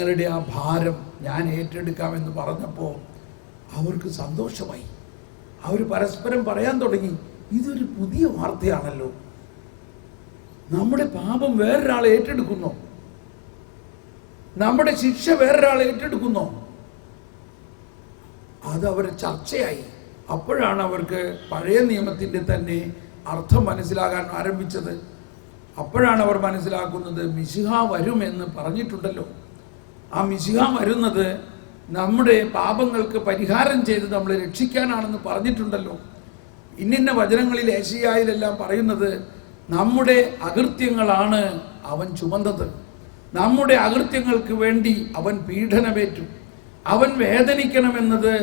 നിങ്ങളുടെ ആ ഭാരം ഞാൻ ഏറ്റെടുക്കാമെന്ന് പറഞ്ഞപ്പോൾ അവർക്ക് സന്തോഷമായി. അവർ പരസ്പരം പറയാൻ തുടങ്ങി, ഇതൊരു പുതിയ വാർത്തയാണല്ലോ. നമ്മുടെ പാപം വേറൊരാൾ ഏറ്റെടുക്കുന്നോ? നമ്മുടെ ശിക്ഷ വേറൊരാൾ ഏറ്റെടുക്കുന്നോ? അതവർ ചർച്ചയായി. അപ്പോഴാണ് അവർക്ക് പഴയ നിയമത്തിൻ്റെ തന്നെ അർത്ഥം മനസ്സിലാകാൻ ആരംഭിച്ചത്. അപ്പോഴാണ് അവർ മനസ്സിലാക്കുന്നത്, മിശിഹ വരുമെന്ന് പറഞ്ഞിട്ടുണ്ടല്ലോ. ആ മിശിഹ വരുന്നത് നമ്മുടെ പാപങ്ങൾക്ക് പരിഹാരം ചെയ്ത് നമ്മളെ രക്ഷിക്കാനാണെന്ന് പറഞ്ഞിട്ടുണ്ടല്ലോ. ഇന്നിന്ന വചനങ്ങളിൽ ഏശയ്യായിലെല്ലാം പറയുന്നത്, നമ്മുടെ അകൃത്യങ്ങളാണ് അവൻ ചുമന്നത്, നമ്മുടെ അകൃത്യങ്ങൾക്ക് വേണ്ടി അവൻ പീഡനമേറ്റു, അവൻ വേദനിക്കണമെന്നത്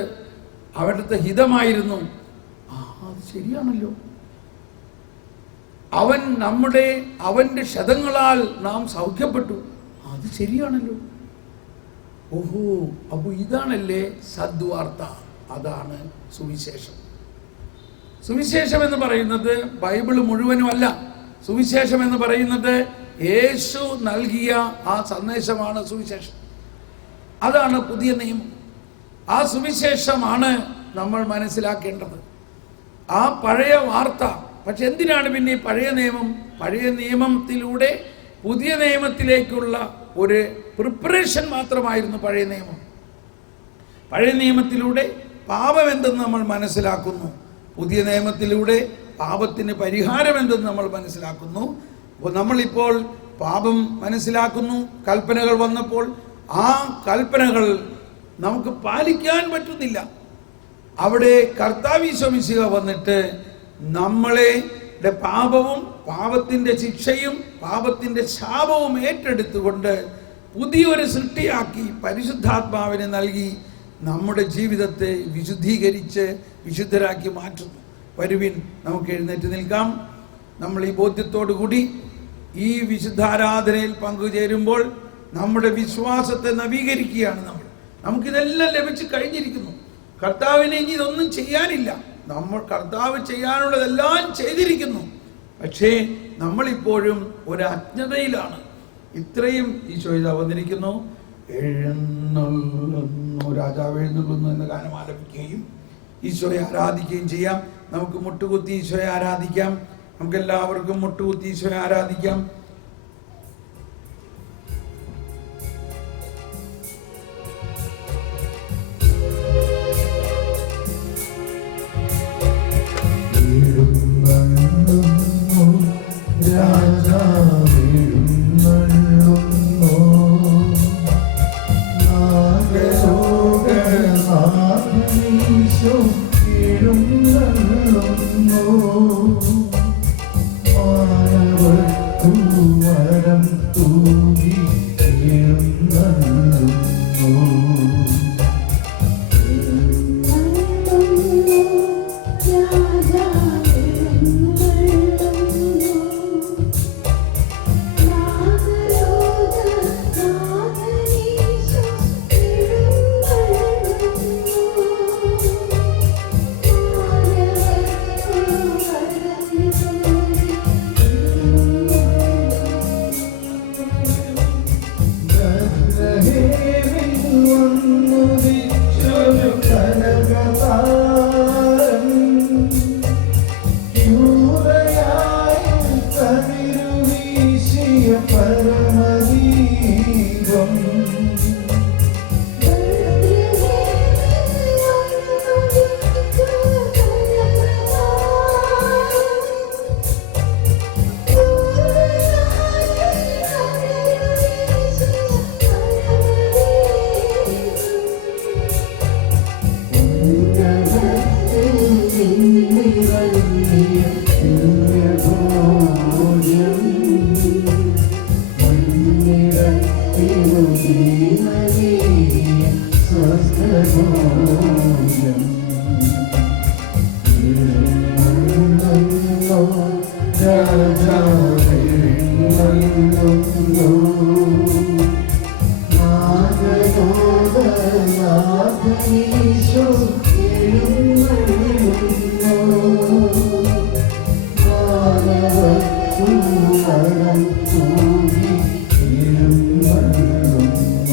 അവിടുത്തെ ഹിതമായിരുന്നു. അത് ശരിയാണല്ലോ. അവന്റെ ക്ഷതങ്ങളാൽ നാം സൗഖ്യപ്പെട്ടു. അത് ശരിയാണല്ലോ. ഓഹോ, അപ്പോൾ ഇതാണല്ലേ സദ്വാർത്ത. അതാണ് സുവിശേഷം. സുവിശേഷം എന്ന് പറയുന്നത് ബൈബിള് മുഴുവനുമല്ല. സുവിശേഷം എന്ന് പറയുന്നത് യേശു നൽകിയ ആ സന്ദേശമാണ് സുവിശേഷം. അതാണ് പുതിയ നിയമം. ആ സുവിശേഷമാണ് നമ്മൾ മനസ്സിലാക്കേണ്ടത്. ആ പഴയ വാർത്ത. പക്ഷെ എന്തിനാണ് പിന്നെ ഈ പഴയ നിയമം? പഴയ നിയമത്തിലൂടെ പുതിയ നിയമത്തിലേക്കുള്ള ഒരു പ്രിപ്പറേഷൻ മാത്രമായിരുന്നു പഴയ നിയമം. പഴയ നിയമത്തിലൂടെ പാപം എന്തെന്ന് നമ്മൾ മനസ്സിലാക്കുന്നു. പുതിയ നിയമത്തിലൂടെ പാപത്തിന് പരിഹാരം എന്തെന്ന് നമ്മൾ മനസ്സിലാക്കുന്നു. അപ്പോൾ നമ്മളിപ്പോൾ പാപം മനസ്സിലാക്കുന്നു. കൽപ്പനകൾ വന്നപ്പോൾ ആ കൽപ്പനകൾ നമുക്ക് പാലിക്കാൻ പറ്റുന്നില്ല. അവിടെ കർത്താവ് ഈശോ മിശിഹ വന്നിട്ട് നമ്മളെ പാപവും പാപത്തിൻ്റെ ശിക്ഷയും പാപത്തിൻ്റെ ശാപവും ഏറ്റെടുത്തുകൊണ്ട് പുതിയൊരു സൃഷ്ടിയാക്കി പരിശുദ്ധാത്മാവിനെ നൽകി നമ്മുടെ ജീവിതത്തെ വിശുദ്ധീകരിച്ച് വിശുദ്ധരാക്കി മാറ്റുന്നു. വരുവിൻ, നമുക്ക് എഴുന്നേറ്റ് നിൽക്കാം. നമ്മൾ ഈ ബോധ്യത്തോടു കൂടി ഈ വിശുദ്ധാരാധനയിൽ പങ്കുചേരുമ്പോൾ നമ്മുടെ വിശ്വാസത്തെ നവീകരിക്കുകയാണ്. നമുക്കിതെല്ലാം ലഭിച്ചു കഴിഞ്ഞിരിക്കുന്നു. കർത്താവിന് ഇനി ഇതൊന്നും ചെയ്യാനില്ല. നമ്മൾ കർത്താവ് ചെയ്യാനുള്ളതെല്ലാം ചെയ്തിരിക്കുന്നു. പക്ഷേ നമ്മളിപ്പോഴും ഒരു അജ്ഞതയിലാണ്. ഇത്രയും ഈശോ ഇതാ വന്നിരിക്കുന്നു. എഴുന്നള്ളുന്നു, രാജാവ് എഴുന്നള്ളുന്നു എന്ന ഗാനം ആലപിക്കുകയും ഈശോയെ ആരാധിക്കുകയും ചെയ്യാം. നമുക്ക് മുട്ടുകുത്തി ഈശോയെ ആരാധിക്കാം. നമുക്കെല്ലാവർക്കും മുട്ടുകുത്തി ഈശോയെ ആരാധിക്കാം.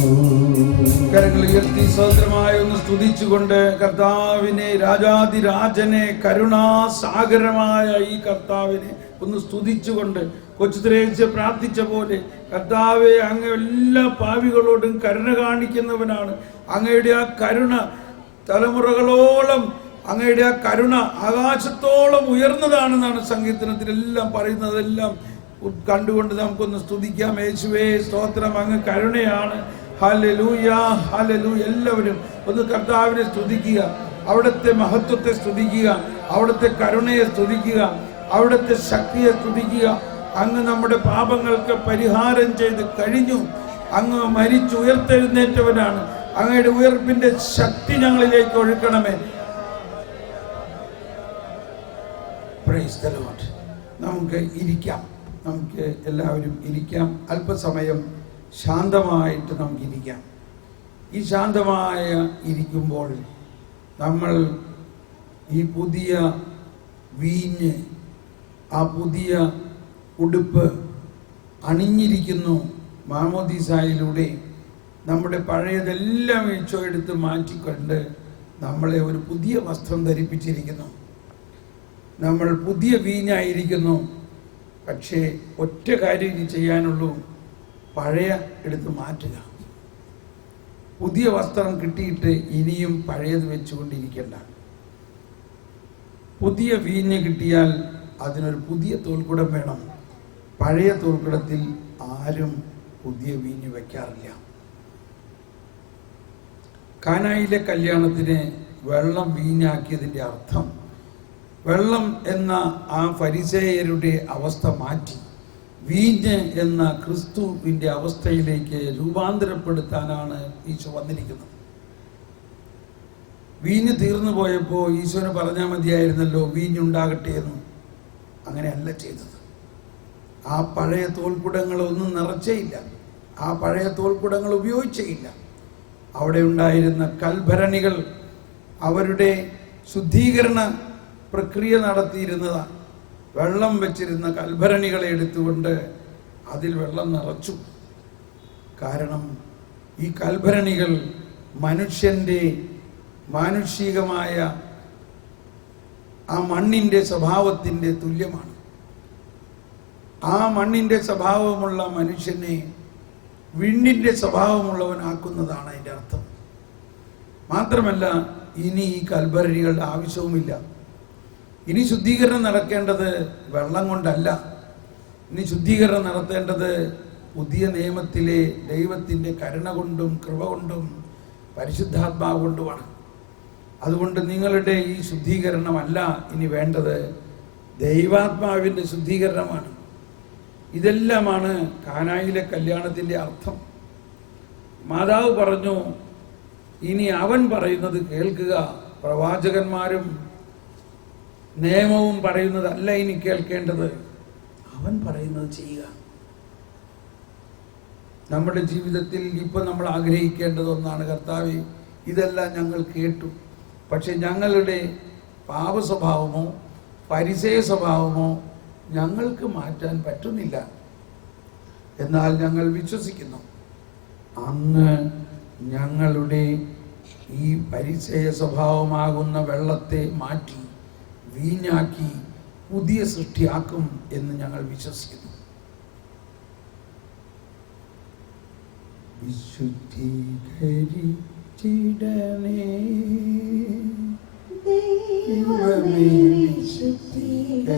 Oh കരങ്ങൾ ഉയർത്തി സ്വതന്ത്രമായി ഒന്ന് സ്തുതിച്ചുകൊണ്ട് കർത്താവിനെ, രാജാതിരാജനെ, കരുണാസാഗരമായ ഈ കർത്താവിനെ ഒന്ന് സ്തുതിച്ചുകൊണ്ട് കൊച്ചു ത്രേസ്യ പ്രാർത്ഥിച്ച പോലെ, കർത്താവെ, അങ്ങ് എല്ലാ പാപികളോടും കരുണ കാണിക്കുന്നവനാണ്. അങ്ങയുടെ ആ കരുണ തലമുറകളോളം, അങ്ങയുടെ ആ കരുണ ആകാശത്തോളം ഉയർന്നതാണെന്നാണ് സങ്കീർത്തനത്തിലെല്ലാം പറയുന്നതെല്ലാം കണ്ടുകൊണ്ട് നമുക്കൊന്ന് സ്തുതിക്കാം. യേശുവേ സ്തോത്രം, അങ്ങ് കരുണയാണ്. Hallelujah, hallelujah. എല്ലാവരും ഒന്ന് കർത്താവിനെ സ്തുതിക്കുക, അവിടുത്തെ മഹത്വത്തെ സ്തുതിക്കുക, അവിടുത്തെ കരുണയെ സ്തുതിക്കുക, അവിടുത്തെ ശക്തിയെ സ്തുതിക്കുക. അങ്ങ് നമ്മുടെ പാപങ്ങൾക്ക് പരിഹാരം ചെയ്ത് കഴിഞ്ഞു. അങ്ങ് മരിച്ചുയർത്തെഴുന്നേറ്റവനാണ്. അങ്ങയുടെ ഉയർപ്പിന്റെ ശക്തി ഞങ്ങളിലേക്ക് ഒഴുക്കണമേ. Praise the Lord. നമുക്ക് ഇരിക്കാം, നമുക്ക് എല്ലാവരും ഇരിക്കാം. അല്പസമയം ശാന്തമായിട്ട് നമുക്കിരിക്കാം. ഈ ശാന്തമായ ഇരിക്കുമ്പോൾ നമ്മൾ ഈ പുതിയ വീഞ്ഞ്, ആ പുതിയ ഉടുപ്പ് അണിഞ്ഞിരിക്കുന്നു. മാമോദീസായിലൂടെ നമ്മുടെ പഴയതെല്ലാം ഈശോ എടുത്ത് മാറ്റിക്കൊണ്ട് നമ്മളെ ഒരു പുതിയ വസ്ത്രം ധരിപ്പിച്ചിരിക്കുന്നു. നമ്മൾ പുതിയ വീഞ്ഞായിരിക്കുന്നു. പക്ഷേ ഒറ്റ കാര്യം ഇനി ചെയ്യാനുള്ളൂ, പഴയ എടുത്ത് മാറ്റുക. പുതിയ വസ്ത്രം കിട്ടിയിട്ട് ഇനിയും പഴയത് വെച്ചുകൊണ്ടിരിക്കേണ്ട. പുതിയ വീഞ്ഞ് കിട്ടിയാൽ അതിനൊരു പുതിയ തോൽക്കുടം വേണം. പഴയ തോൽക്കുടത്തിൽ ആരും പുതിയ വീഞ്ഞ് വയ്ക്കാറില്ല. കാനായിലെ കല്യാണത്തിന് വെള്ളം വീഞ്ഞാക്കിയതിൻ്റെ അർത്ഥം, വെള്ളം എന്ന ആ ഫരിസേയരുടെ അവസ്ഥ മാറ്റി വീഞ്ഞ് എന്ന ക്രിസ്തുവിൻ്റെ അവസ്ഥയിലേക്ക് രൂപാന്തരപ്പെടുത്താനാണ് ഈശോ വന്നിരിക്കുന്നത്. വീഞ്ഞ് തീർന്നു പോയപ്പോൾ ഈശോനെ പറഞ്ഞാൽ മതിയായിരുന്നല്ലോ വീഞ്ഞുണ്ടാകട്ടെ എന്ന്. അങ്ങനെയല്ല ചെയ്തത്. ആ പഴയ തോൽക്കുടങ്ങളൊന്നും നിറച്ചേയില്ല, ആ പഴയ തോൽക്കുടങ്ങൾ ഉപയോഗിച്ചേയില്ല. അവിടെ ഉണ്ടായിരുന്ന കൽഭരണികൾ അവരുടെ ശുദ്ധീകരണ പ്രക്രിയ നടത്തിയിരുന്നതാണ്. വെള്ളം വെച്ചിരുന്ന കൽഭരണികളെ എടുത്തുകൊണ്ട് അതിൽ വെള്ളം നിറച്ചു. കാരണം ഈ കൽഭരണികൾ മനുഷ്യൻ്റെ മാനുഷികമായ ആ മണ്ണിൻ്റെ സ്വഭാവത്തിൻ്റെ തുല്യമാണ്. ആ മണ്ണിൻ്റെ സ്വഭാവമുള്ള മനുഷ്യനെ വിണ്ണിൻ്റെ സ്വഭാവമുള്ളവനാക്കുന്നതാണ് അതിൻ്റെ അർത്ഥം. മാത്രമല്ല, ഇനി ഈ കൽഭരണികളുടെ ആവശ്യവുമില്ല. ഇനി ശുദ്ധീകരണം നടക്കേണ്ടത് വെള്ളം കൊണ്ടല്ല. ഇനി ശുദ്ധീകരണം നടത്തേണ്ടത് പുതിയ നിയമത്തിലെ ദൈവത്തിൻ്റെ കരുണ കൊണ്ടും കൃപ കൊണ്ടും പരിശുദ്ധാത്മാവ് കൊണ്ടുമാണ്. അതുകൊണ്ട് നിങ്ങളുടെ ഈ ശുദ്ധീകരണമല്ല ഇനി വേണ്ടത്, ദൈവാത്മാവിൻ്റെ ശുദ്ധീകരണമാണ്. ഇതെല്ലാമാണ് കാനായിലെ കല്യാണത്തിൻ്റെ അർത്ഥം. മാതാവ് പറഞ്ഞു, ഇനി അവൻ പറയുന്നത് കേൾക്കുക. പ്രവാചകന്മാരും നിയമവും പറയുന്നതല്ല ഇനി കേൾക്കേണ്ടത്, അവൻ പറയുന്നത് ചെയ്യുക. നമ്മുടെ ജീവിതത്തിൽ ഇപ്പം നമ്മൾ ആഗ്രഹിക്കേണ്ടത് ഒന്നാണ്, കർത്താവേ, ഇതെല്ലാം ഞങ്ങൾ കേട്ടു, പക്ഷെ ഞങ്ങളുടെ പാപ സ്വഭാവമോ പരിസയ സ്വഭാവമോ ഞങ്ങൾക്ക് മാറ്റാൻ പറ്റുന്നില്ല. എന്നാൽ ഞങ്ങൾ വിശ്വസിക്കുന്നു അങ്ങ് ഞങ്ങളുടെ ഈ പരിസയ സ്വഭാവമാകുന്ന വെള്ളത്തെ മാറ്റി വീഞ്ഞാക്കി പുതിയ സൃഷ്ടിയാക്കും എന്ന് ഞങ്ങൾ വിശ്വസിക്കുന്നു. വിശുദ്ധീകരിച്ചിടണേ ദൈവമേ, വിശുദ്ധീകരിച്ചിടണേ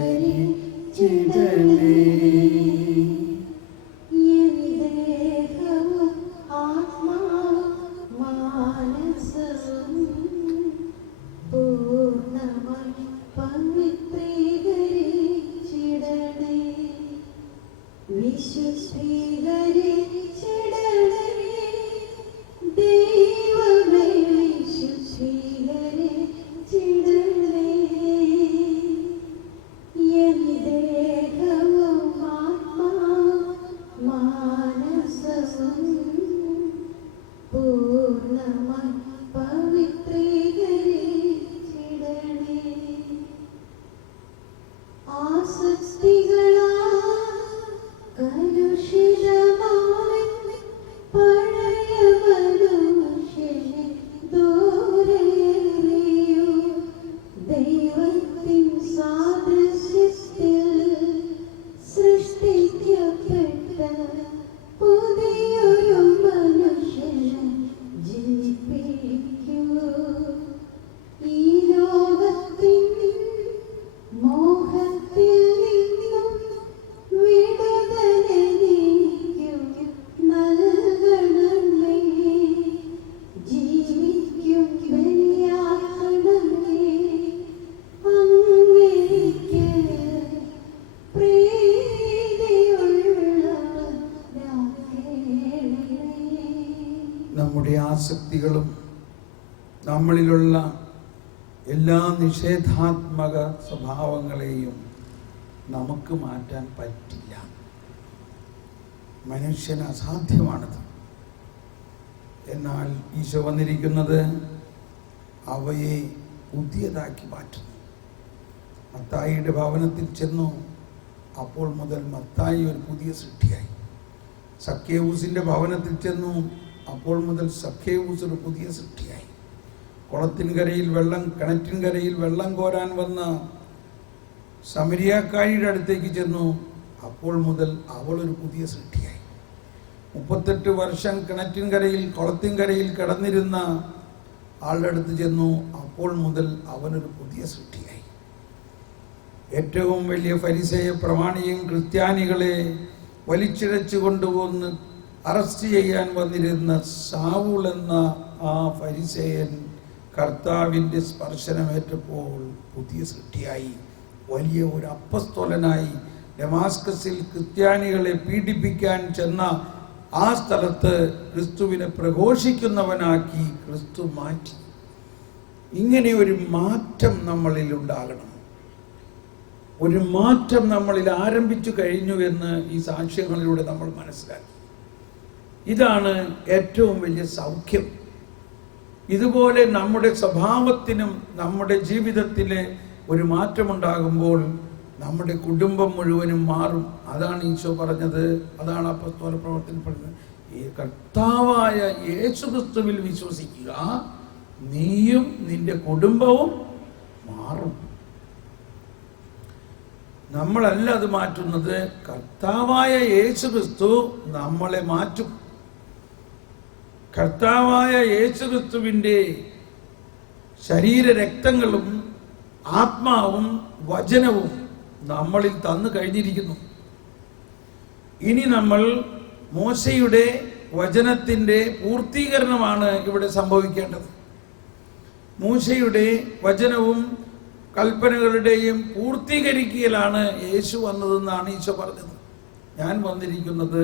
ദേഹവും നമ്മുടെ ആസക്തികളും നമ്മളിലുള്ള എല്ലാ നിഷേധാത്മക സ്വഭാവങ്ങളെയും നമുക്ക് മാറ്റാൻ പറ്റില്ല. മനുഷ്യന് അസാധ്യമാണത്. എന്നാൽ ഈശോ വന്നിരിക്കുന്നത് അവയെ പുതിയതാക്കി മാറ്റുന്നു. മത്തായിയുടെ ഭവനത്തിൽ ചെന്നു, അപ്പോൾ മുതൽ മത്തായി ഒരു പുതിയ സൃഷ്ടിയായി. സക്കേവൂസിൻ്റെ ഭവനത്തിൽ ചെന്നു, അപ്പോൾ മുതൽ സക്കേവൂസ് ഒരു പുതിയ സൃഷ്ടിയായി. കിണറ്റിൻകരയിൽ വെള്ളം കോരാൻ വന്ന സമരിയാക്കാരിയുടെ അടുത്തേക്ക് ചെന്നു, അപ്പോൾ മുതൽ അവൾ ഒരു പുതിയ സൃഷ്ടിയായി. 38 വർഷം കുളത്തിൻകരയിൽ കിടന്നിരുന്ന ആളുടെ അടുത്ത് ചെന്നു, അപ്പോൾ മുതൽ അവനൊരു പുതിയ സൃഷ്ടിയായി. ഏറ്റവും വലിയ ഫരിസേയ പ്രമാണിയും ക്രിസ്ത്യാനികളെ വലിച്ചിഴച്ചു കൊണ്ടുവന്ന് അറസ്റ്റ് ചെയ്യാൻ വന്നിരുന്ന സാവൂൾ എന്ന ആ ഫരിസേയൻ കർത്താവിൻ്റെ സ്പർശനമേറ്റപ്പോൾ പുതിയ സൃഷ്ടിയായി. വലിയ ഒരു അപ്പസ്തോലനായി ഡമാസ്കസിൽ ക്രിസ്ത്യാനികളെ പീഡിപ്പിക്കാൻ ചെന്ന ആ സ്ഥലത്ത് ക്രിസ്തുവിനെ പ്രഘോഷിക്കുന്നവനാക്കി ക്രിസ്തു മാറ്റി. ഇങ്ങനെ ഒരു മാറ്റം നമ്മളിൽ ഉണ്ടാകണം. ഒരു മാറ്റം നമ്മളിൽ ആരംഭിച്ചു കഴിഞ്ഞു എന്ന് ഈ സാക്ഷ്യങ്ങളിലൂടെ നമ്മൾ മനസ്സിലാക്കി. ഇതാണ് ഏറ്റവും വലിയ സൗഖ്യം. ഇതുപോലെ നമ്മുടെ സ്വഭാവത്തിനും നമ്മുടെ ജീവിതത്തിലെ ഒരു മാറ്റമുണ്ടാകുമ്പോൾ നമ്മുടെ കുടുംബം മുഴുവനും മാറും. അതാണ് ഈശോ പറഞ്ഞത്, അതാണ് അപ്പോസ്തല പ്രവർത്തനം പറഞ്ഞത്. ഈ കർത്താവായ യേശുക്രിസ്തുവിൽ വിശ്വസിക്കുക, നീയും നിന്റെ കുടുംബവും മാറും. നമ്മളല്ല അത് മാറ്റുന്നത്, കർത്താവായ യേശുക്രിസ്തു നമ്മളെ മാറ്റും. കർത്താവായ യേശുക്രിസ്തുവിൻ്റെ ശരീരരക്തങ്ങളും ആത്മാവും വചനവും നമ്മളിൽ തന്നു കഴിഞ്ഞിരിക്കുന്നു. ഇനി നമ്മൾ മോശയുടെ വചനത്തിൻ്റെ പൂർത്തീകരണമാണ് ഇവിടെ സംഭവിക്കേണ്ടത്. മോശയുടെ വചനവും കൽപ്പനകളുടെയും പൂർത്തീകരിക്കലാണ് യേശു വന്നതെന്നാണ് ഈശോ പറഞ്ഞത്. ഞാൻ വന്നിരിക്കുന്നത്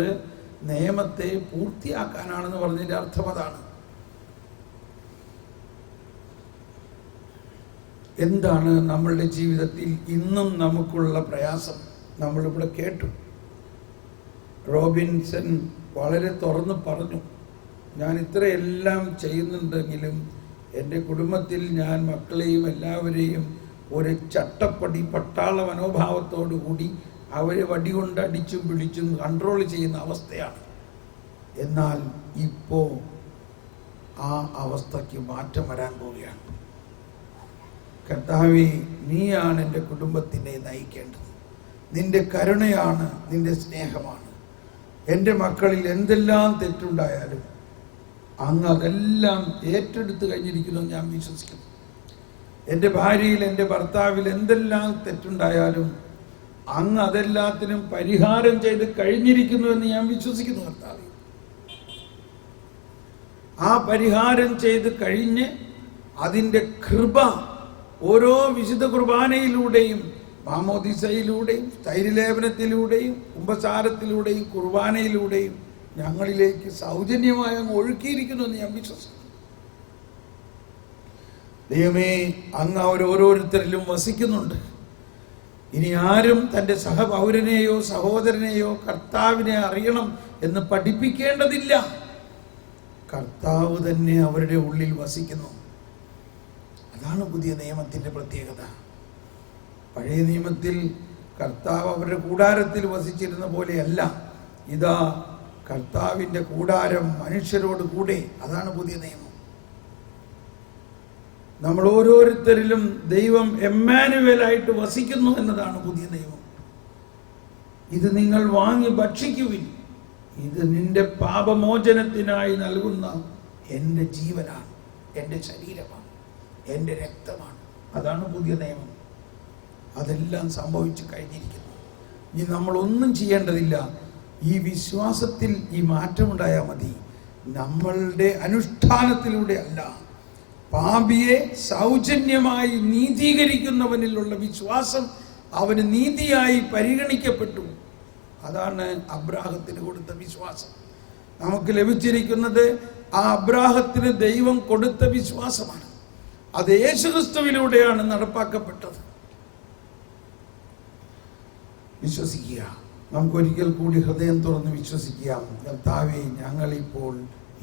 നിയമത്തെ പൂർത്തിയാക്കാനാണെന്ന് പറഞ്ഞതിൻ്റെ അർത്ഥം അതാണ്. എന്താണ് നമ്മളുടെ ജീവിതത്തിൽ ഇന്നും നമുക്കുള്ള പ്രയാസം? നമ്മളിവിടെ കേട്ടു, റോബിൻസൺ വളരെ തുറന്ന് പറഞ്ഞു, ഞാൻ ഇത്രയെല്ലാം ചെയ്യുന്നുണ്ടെങ്കിലും എൻ്റെ കുടുംബത്തിൽ ഞാൻ മക്കളെയും എല്ലാവരെയും ഒരു ചട്ടപ്പടി പട്ടാള മനോഭാവത്തോടു കൂടി അവരെ വടികൊണ്ട് അടിച്ചും പിടിച്ചും കൺട്രോൾ ചെയ്യുന്ന അവസ്ഥയാണ്. എന്നാൽ ഇപ്പോൾ ആ അവസ്ഥയ്ക്ക് മാറ്റം വരാൻ പോവുകയാണ്. കർത്താവേ, നീയാണ് എൻ്റെ കുടുംബത്തിനെ നയിക്കേണ്ടത്. നിന്റെ കരുണയാണ്, നിന്റെ സ്നേഹമാണ്. എൻ്റെ മക്കളിൽ എന്തെല്ലാം തെറ്റുണ്ടായാലും അങ്ങ് അതെല്ലാം ഏറ്റെടുത്ത് കഴിഞ്ഞിരിക്കുന്നു ഞാൻ വിശ്വസിക്കുന്നു. എൻ്റെ ഭാര്യയിൽ, എൻ്റെ ഭർത്താവിൽ എന്തെല്ലാം തെറ്റുണ്ടായാലും അങ്ങ് അതെല്ലാത്തിനും പരിഹാരം ചെയ്ത് കഴിഞ്ഞിരിക്കുന്നു എന്ന് ഞാൻ വിശ്വസിക്കുന്നു. കർത്താവേ, ആ പരിഹാരം ചെയ്ത് കഴിഞ്ഞ് അതിൻ്റെ കൃപ ഓരോ വിശുദ്ധ കുർബാനയിലൂടെയും മാമോദിസയിലൂടെയും തൈലലേപനത്തിലൂടെയും കുമ്പസാരത്തിലൂടെയും കുർബാനയിലൂടെയും ഞങ്ങളിലേക്ക് സൗജന്യമായി അങ്ങ് ഒഴുക്കിയിരിക്കുന്നു എന്ന് ഞാൻ വിശ്വസിക്കുന്നു. ദൈവമേ, അങ്ങ് അവരോരോരുത്തരിലും വസിക്കുന്നുണ്ട്. ഇനി ആരും തൻ്റെ സഹപൗരനെയോ സഹോദരനെയോ കർത്താവിനെ അറിയണം എന്ന് പഠിപ്പിക്കേണ്ടതില്ല. കർത്താവ് തന്നെ അവരുടെ ഉള്ളിൽ വസിക്കുന്നു. അതാണ് പുതിയ നിയമത്തിൻ്റെ പ്രത്യേകത. പഴയ നിയമത്തിൽ കർത്താവ് അവരുടെ കൂടാരത്തിൽ വസിച്ചിരുന്ന പോലെയല്ല. ഇതാ കർത്താവിൻ്റെ കൂടാരം മനുഷ്യരോട് കൂടെ. അതാണ് പുതിയ നിയമം. നമ്മൾ ഓരോരുത്തരിലും ദൈവം എമ്മാനുവേലായിട്ട് വസിക്കുന്നു എന്നതാണ് പുതിയ നിയമം. ഇത് നിങ്ങൾ വാങ്ങി ഭക്ഷിക്കുവിൻ, ഇത് നിന്റെ പാപമോചനത്തിനായി നൽകുന്ന എൻ്റെ ജീവനാണ്, എൻ്റെ ശരീരമാണ്, എൻ്റെ രക്തമാണ്. അതാണ് പുതിയ നിയമം. അതെല്ലാം സംഭവിച്ചു കഴിഞ്ഞിരിക്കുന്നു. ഇനി നമ്മളൊന്നും ചെയ്യേണ്ടതില്ല. ഈ വിശ്വാസത്തിൽ ഈ മാറ്റമുണ്ടായാൽ മതി. നമ്മളുടെ അനുഷ്ഠാനത്തിലൂടെ അല്ല, പാപിയെ സൗജന്യമായി നീതീകരിക്കുന്നവനിലുള്ള വിശ്വാസം അവന് നീതിയായി പരിഗണിക്കപ്പെട്ടു. അതാണ് അബ്രാഹത്തിന് കൊടുത്ത വിശ്വാസം. നമുക്ക് ലഭിച്ചിരിക്കുന്നത് ആ അബ്രാഹത്തിന് ദൈവം കൊടുത്ത വിശ്വാസമാണ്. അത് യേശുക്രിസ്തുവിലൂടെയാണ് നടപ്പാക്കപ്പെട്ടത്. വിശ്വസിക്കുക. നമുക്കൊരിക്കൽ കൂടി ഹൃദയം തുറന്ന് വിശ്വസിക്കാം. കർത്താവേ, ഞങ്ങളിപ്പോൾ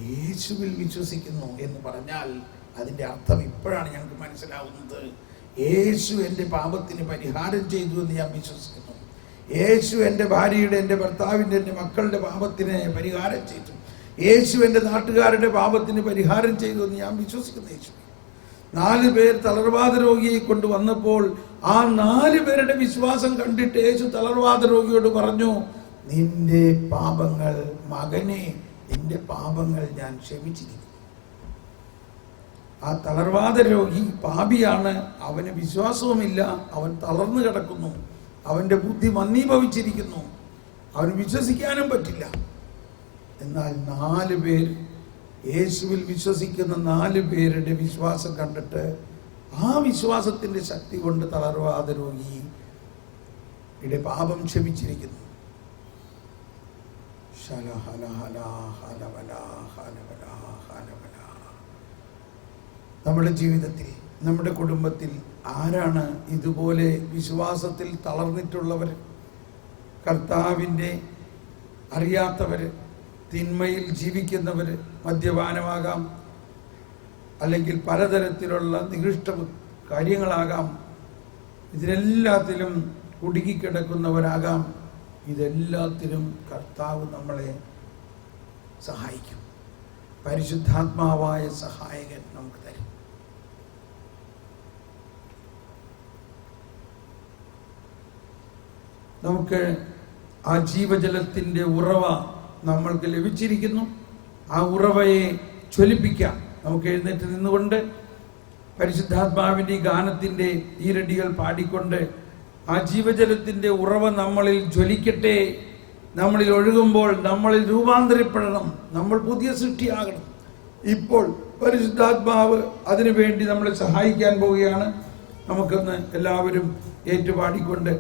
യേശുവിൽ വിശ്വസിക്കുന്നു എന്ന് പറഞ്ഞാൽ അതിൻ്റെ അർത്ഥം ഇപ്പോഴാണ് ഞങ്ങൾക്ക് മനസ്സിലാവുന്നത്. യേശു എൻ്റെ പാപത്തിന് പരിഹാരം ചെയ്തു എന്ന് ഞാൻ വിശ്വസിക്കുന്നു. യേശു എൻ്റെ ഭാര്യയുടെ, എൻ്റെ ഭർത്താവിൻ്റെ, എൻ്റെ മക്കളുടെ പാപത്തിന് പരിഹാരം ചെയ്തു. യേശു എൻ്റെ നാട്ടുകാരുടെ പാപത്തിന് പരിഹാരം ചെയ്തു എന്ന് ഞാൻ വിശ്വസിക്കുന്നു. യേശു 4 പേർ തളർവാദ രോഗിയെ കൊണ്ട് വന്നപ്പോൾ ആ 4 പേരുടെ വിശ്വാസം കണ്ടിട്ട് യേശു തളർവാദ രോഗിയോട് പറഞ്ഞു, നിന്റെ പാപങ്ങൾ, മകനെ, നിന്റെ പാപങ്ങൾ ഞാൻ ക്ഷമിച്ചിരിക്കുന്നു. ആ തളർവാദ രോഗി പാപിയാണ്, അവന് വിശ്വാസവുമില്ല, അവൻ തളർന്നു കിടക്കുന്നു, അവൻ്റെ ബുദ്ധി മന്ദീഭവിച്ചിരിക്കുന്നു, അവന് വിശ്വസിക്കാനും പറ്റില്ല. എന്നാൽ 4 പേർ, യേശുവിൽ വിശ്വസിക്കുന്ന 4 പേരുടെ വിശ്വാസം കണ്ടിട്ട് ആ വിശ്വാസത്തിൻ്റെ ശക്തി കൊണ്ട് തളർവാദ രോഗിയുടെ പാപം ക്ഷമിച്ചിരിക്കുന്നു. നമ്മുടെ ജീവിതത്തിൽ, നമ്മുടെ കുടുംബത്തിൽ ആരാണ് ഇതുപോലെ വിശ്വാസത്തിൽ തളർന്നിട്ടുള്ളവർ? കർത്താവിൻ്റെ അറിയാത്തവർ, തിന്മയിൽ ജീവിക്കുന്നവർ, മദ്യപാനമാകാം, അല്ലെങ്കിൽ പലതരത്തിലുള്ള നികൃഷ്ട കാര്യങ്ങളാകാം, ഇതിനെല്ലാത്തിലും കുടുങ്ങിക്കിടക്കുന്നവരാകാം. ഇതെല്ലാത്തിനും കർത്താവ് നമ്മളെ സഹായിക്കും. പരിശുദ്ധാത്മാവായ സഹായകൻ നമുക്ക് തരും. നമുക്ക് ആ ജീവജലത്തിൻ്റെ ഉറവ നമ്മൾക്ക് ലഭിച്ചിരിക്കുന്നു. ആ ഉറവയെ ജ്വലിപ്പിക്കാം. നമുക്ക് എഴുന്നേറ്റ് നിന്നുകൊണ്ട് പരിശുദ്ധാത്മാവിൻ്റെ ഈ ഗാനത്തിൻ്റെ ഈരടികൾ പാടിക്കൊണ്ട് ആ ജീവജലത്തിൻ്റെ ഉറവ നമ്മളിൽ ജ്വലിക്കട്ടെ. നമ്മളിൽ ഒഴുകുമ്പോൾ നമ്മളിൽ രൂപാന്തരപ്പെടണം, നമ്മൾ പുതിയ സൃഷ്ടിയാകണം. ഇപ്പോൾ പരിശുദ്ധാത്മാവ് അതിനുവേണ്ടി നമ്മളെ സഹായിക്കാൻ പോവുകയാണ്. നമുക്കൊന്ന് എല്ലാവരും ഏറ്റുപാടിക്കൊണ്ട്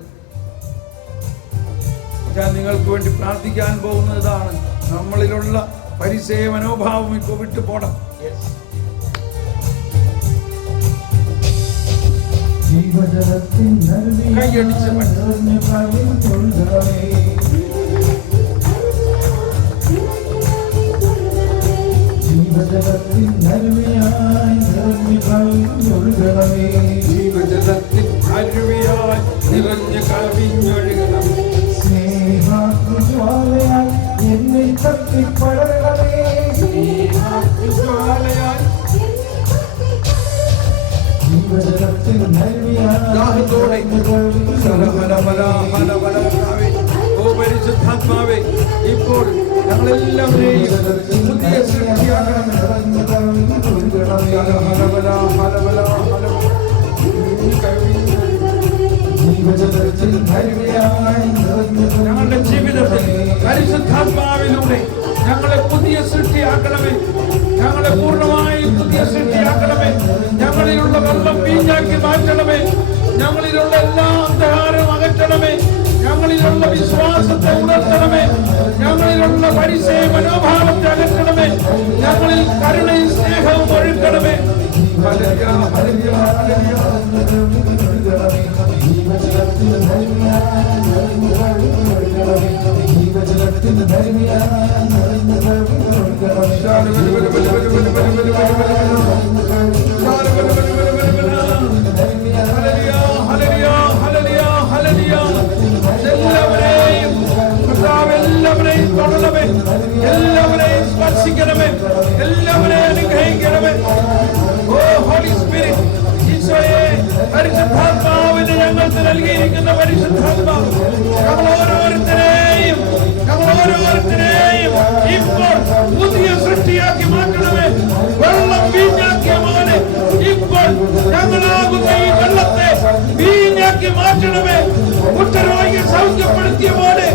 ഞാൻ നിങ്ങൾക്ക് വേണ്ടി പ്രാർത്ഥിക്കാൻ പോകുന്നതാണ്. നമ്മളിലുള്ള പരിസയ മനോഭാവം ഇപ്പോൾ വിട്ടു പോണം. കൈയടിച്ച് ജീവജലത്തിൻ അരുവിയായി നിറഞ്ഞ് കവിഞ്ഞൊഴുകണം. സ്നേഹാഗ്നിജ്വാലയായി എന്നെ കത്തിപ്പടരണമേ. സ്നേഹാഗ്നിജ്വാലയായി ജീവജലത്തിൻ അരുവിയായി. ഓ പരിശുദ്ധാത്മാവേ, ഇപ്പോൾ ഞങ്ങളെല്ലാവരെയും പുതിയ സൃഷ്ടിയാക്കണം. ഞങ്ങളുടെ ജീവിതത്തിൽ പരിശുദ്ധാത്മാവിലൂടെ ഞങ്ങളെ പുതിയ സൃഷ്ടിയാക്കണമേ. ഞങ്ങളെ പൂർണ്ണമായും പുതിയ സൃഷ്ടിയാക്കണമേ. ഞങ്ങളിലുള്ള വെള്ളം വീഞ്ഞാക്കി മാറ്റണമേ. ഞങ്ങളിലുള്ള എല്ലാ അന്ധകാരവും അകറ്റണമേ. ഞങ്ങളിലുള്ള വിശ്വാസത്തെ ഉണർത്തണമേ. ഞങ്ങളിലുള്ള പരിസയ മനോഭാവത്തെ അകറ്റണമേ. ഞങ്ങളിൽ കരുണയും സ്നേഹവും ഒഴുക്കണമേ. എല്ലാവരെയും തൊടണമേ. എല്ലാവരെയും സ്പർശിക്കണമേ. എല്ലാവരെയും അനുഗ്രഹിക്കണമേ. ഓ ഹോളി സ്പിരിറ്റ്, ഈശോയെ, പരിശുദ്ധാത്മാവിന് ഞങ്ങൾക്ക് നൽകിയിരിക്കുന്ന പരിശുദ്ധാത്മാവ് ഞങ്ങൾ ഓരോരുത്തരെയും ഇപ്പോൾ പുതിയ സൃഷ്ടിയാക്കി മാറ്റണമേ. വെള്ളം വീഞ്ഞാക്കിയ പോലെ ഇപ്പോൾ ഞങ്ങളാകുന്ന ഈ വെള്ളത്തെ വീഞ്ഞാക്കി മാറ്റണമേ. കുഷ്ഠരോഗിയെ സൗഖ്യപ്പെടുത്തിയ പോലെ,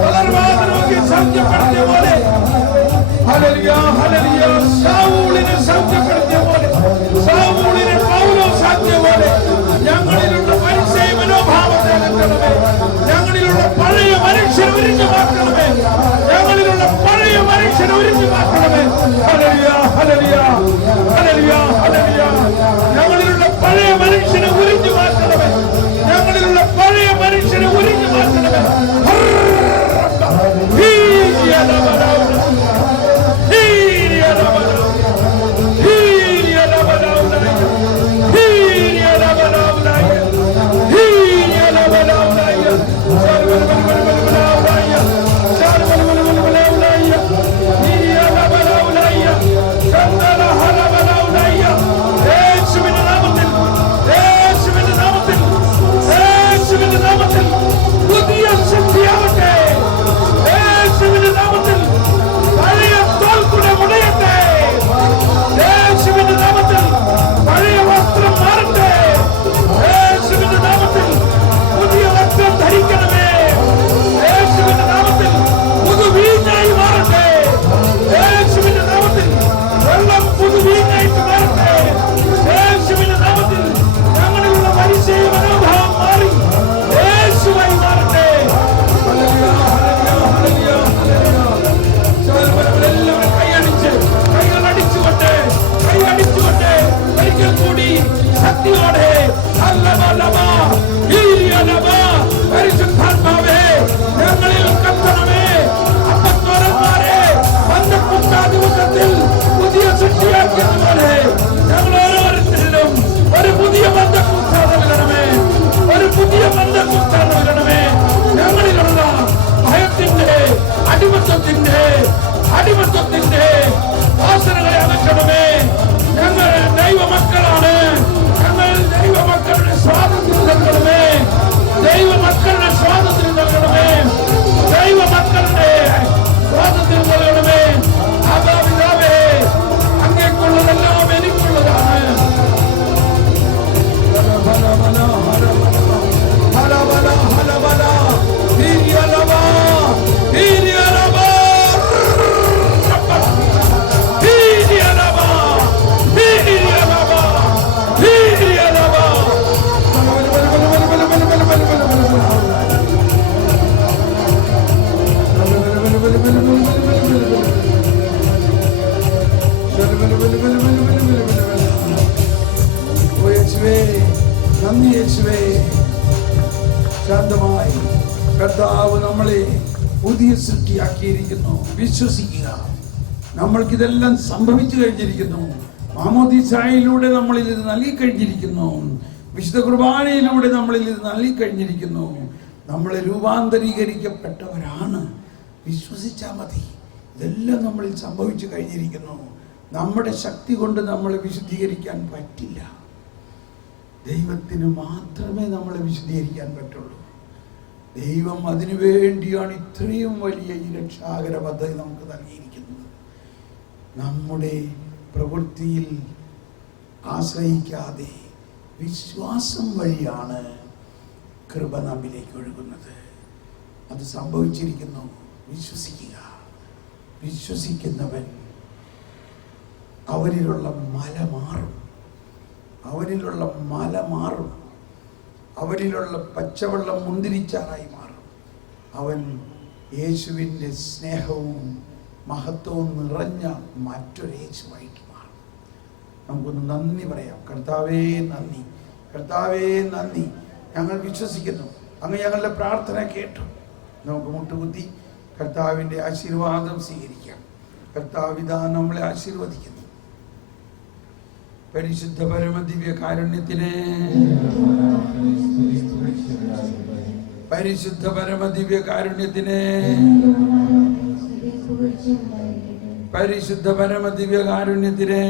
തളർവാദ രോഗിയെ സൗഖ്യപ്പെടുത്തിയ പോലെ, ശൗലിനെ സൗഖ്യപ്പെടുത്തിയ പോലെ, ശൗലിനെ പൗലോസാക്കിയ പോലെ ഞങ്ങളിലുള്ള പരിസയ മനോഭാവത്തെ അകറ്റണമേ. ഞങ്ങളിലുള്ള പഴയ മനുഷ്യനെ ഉരിഞ്ഞു മാറ്റണമേ. ഞങ്ങളിലുള്ള പഴയ മനുഷ്യനെ ഉരിഞ്ഞു മാറ്റണമേ. ഹല്ലേലൂയ. നന്ദി യേശുവേ. ശാന്തമായി കർത്താവ് നമ്മളെ പുതിയ സൃഷ്ടിയാക്കിയിരിക്കുന്നു. വിശ്വസിക്കുക. നമ്മൾക്കിതെല്ലാം സംഭവിച്ചു കഴിഞ്ഞിരിക്കുന്നു. മാമോദീസായിലൂടെ നമ്മളിൽ ഇത് നൽകി കഴിഞ്ഞിരിക്കുന്നു. വിശുദ്ധ കുർബാനയിലൂടെ നമ്മളിൽ ഇത് നൽകി കഴിഞ്ഞിരിക്കുന്നു. നമ്മൾ രൂപാന്തരീകരിക്കപ്പെട്ടവരാണ്. വിശ്വസിച്ചാൽ മതി. ഇതെല്ലാം നമ്മളിൽ സംഭവിച്ചു കഴിഞ്ഞിരിക്കുന്നു. നമ്മുടെ ശക്തി കൊണ്ട് നമ്മളെ വിശുദ്ധീകരിക്കാൻ പറ്റില്ല. ദൈവത്തിന് മാത്രമേ നമ്മളെ വിശുദ്ധീകരിക്കാൻ പറ്റുള്ളൂ. ദൈവം അതിനു വേണ്ടിയാണ് ഇത്രയും വലിയ ഈ രക്ഷാകര പദ്ധതി നമുക്ക് നൽകിയിരിക്കുന്നത്. നമ്മുടെ പ്രവൃത്തിയിൽ ആശ്രയിക്കാതെ വിശ്വാസം വഴിയാണ് കൃപ നമ്മിലേക്ക് ഒഴുകുന്നത്. അത് സംഭവിച്ചിരിക്കുന്നു. വിശ്വസിക്കുക. വിശ്വസിക്കുന്നവൻ അവരിലുള്ള മല മാറും. അവരിലുള്ള മല മാറും. അവരിലുള്ള പച്ചവെള്ളം മുന്തിരിച്ചാറായി മാറും. അവൻ യേശുവിൻ്റെ സ്നേഹവും മഹത്വവും നിറഞ്ഞ മറ്റൊരു യേശുവായിട്ട് മാറും. നമുക്കൊന്ന് നന്ദി പറയാം. കർത്താവേ നന്ദി, കർത്താവേ നന്ദി. ഞങ്ങൾ വിശ്വസിക്കുന്നു. അങ്ങ് ഞങ്ങളുടെ പ്രാർത്ഥന കേട്ടു. നമുക്ക് മുട്ടുകുത്തി കർത്താവിൻ്റെ ആശീർവാദം സ്വീകരിക്കാം. കർത്താവിതാ നമ്മളെ ആശീർവദിക്കുന്നു. പരിശുദ്ധ പരമദിവ്യ കാരുണ്യത്തിനെ, പരിശുദ്ധ പരമദിവ്യ കാരുണ്യത്തിനെ, പരിശുദ്ധ പരമദിവ്യ കാരുണ്യത്തിനെ.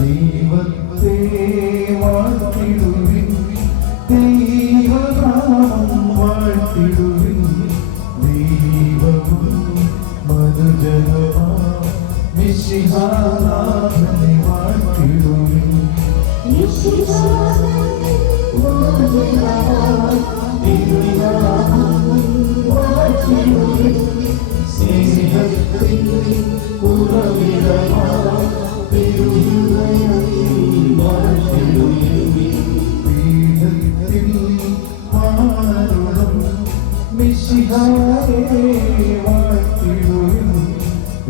ദൈവത്തെ വാഴ്ത്തിടുവിൻ, ദൈവനാമം വാഴ്ത്തിടുവിൻ. ദൈവവും മനുജനുമാം മിശിഹാനാഥനെ വാഴ്ത്തിടുവിൻ. സ്നേഹത്തിൻ ഉറവിടമാം പീഠത്തിൽ മാനരുളം മിശിഹായെ വാഴ്ത്തിടുവിൻ.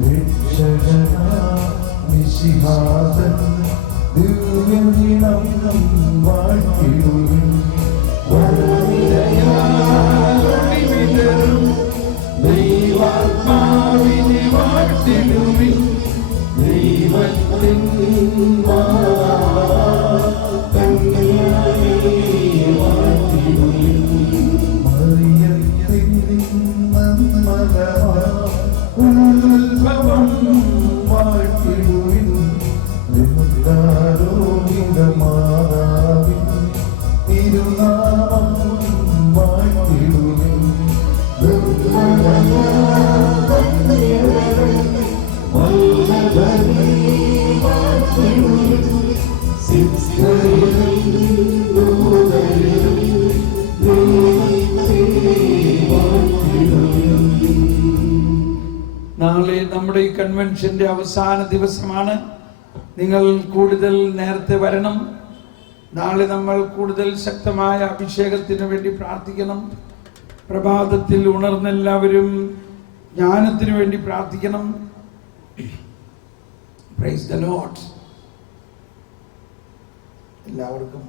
രക്ഷകനാ മിശിഹാതൻ ദിവ്യദിനം വാഴ്ത്തിടുവിൻ. ദൈവാത്മാവിനെ വാഴ്ത്തിടുവിൻ. ദൈവത്തിൻ മറിയത്തിൻ ഉത്ഭവം വാഴ്ത്തിടുവിൻ. മാതാവിൻ തിരുനാമം വാഴ്ത്തിടുവിൻ. നാളെ നമ്മുടെ ഈ കൺവെൻഷന്റെ അവസാന ദിവസമാണ്. നിങ്ങൾ കൂടുതൽ നേരത്തെ വരണം. നാളെ നമ്മൾ കൂടുതൽ ശക്തമായ അഭിഷേകത്തിന് വേണ്ടി പ്രാർത്ഥിക്കണം. പ്രഭാതത്തിൽ ഉണർന്നെല്ലാവരും ജ്ഞാനത്തിന് വേണ്ടി പ്രാർത്ഥിക്കണം. Praise the Lord. എല്ലാവർക്കും